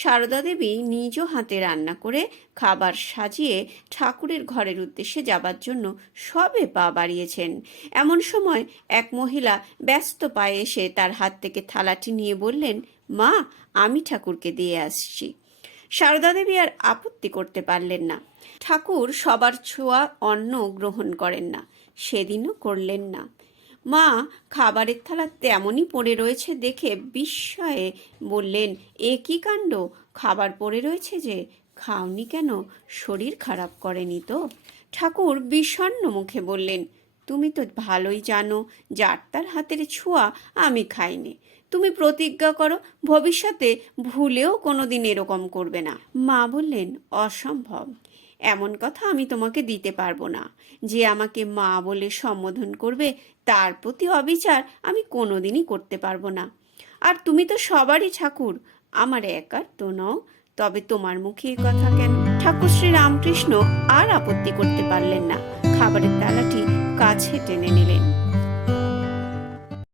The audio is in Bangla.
সারদা দেবী নিজ হাতে রান্না করে খাবার সাজিয়ে ঠাকুরের ঘরের উদ্দেশ্যে যাবার জন্য সবে পা বাড়িয়েছেন। এমন সময় এক মহিলা ব্যস্ত পায়ে এসে তার হাত থেকে থালাটি নিয়ে বললেন, মা, আমি ঠাকুরকে দিয়ে আসছি। সারদা দেবী আর আপত্তি করতে পারলেন না। ঠাকুর সবার ছোঁয়া অন্ন গ্রহণ করেন না, সেদিনও করলেন না। মা, খাবারের থালা তেমনই পড়ে রয়েছে দেখে বিস্ময়ে বললেন, এ কি কাণ্ড? খাবার পড়ে রয়েছে যে, খাওনি কেন? শরীর খারাপ করেনি তো? ঠাকুর বিষণ্ণ মুখে বললেন, তুমি তো ভালোই জানো যার তার হাতের ছোঁয়া আমি খাইনি। তুমি প্রতিজ্ঞা করো, ভবিষ্যতে ভুলেও কোনোদিন এরকম করবে না। মা বললেন, অসম্ভব। এমন কথা আমি তোমাকে দিতে পারব না। যে আমাকে মা বলে সম্বোধন করবে, তার প্রতি অবিচার আমি কোনোদিনই করতে পারব না। আর তুমি তো সবারই ঠাকুর, আমার একার তো নও। তবে তোমার মুখে কথা কেন? ঠাকুর শ্রী রামকৃষ্ণ আর আপত্তি করতে পারলেন না। খাবারের তালাটি কাছে টেনে নিলেন।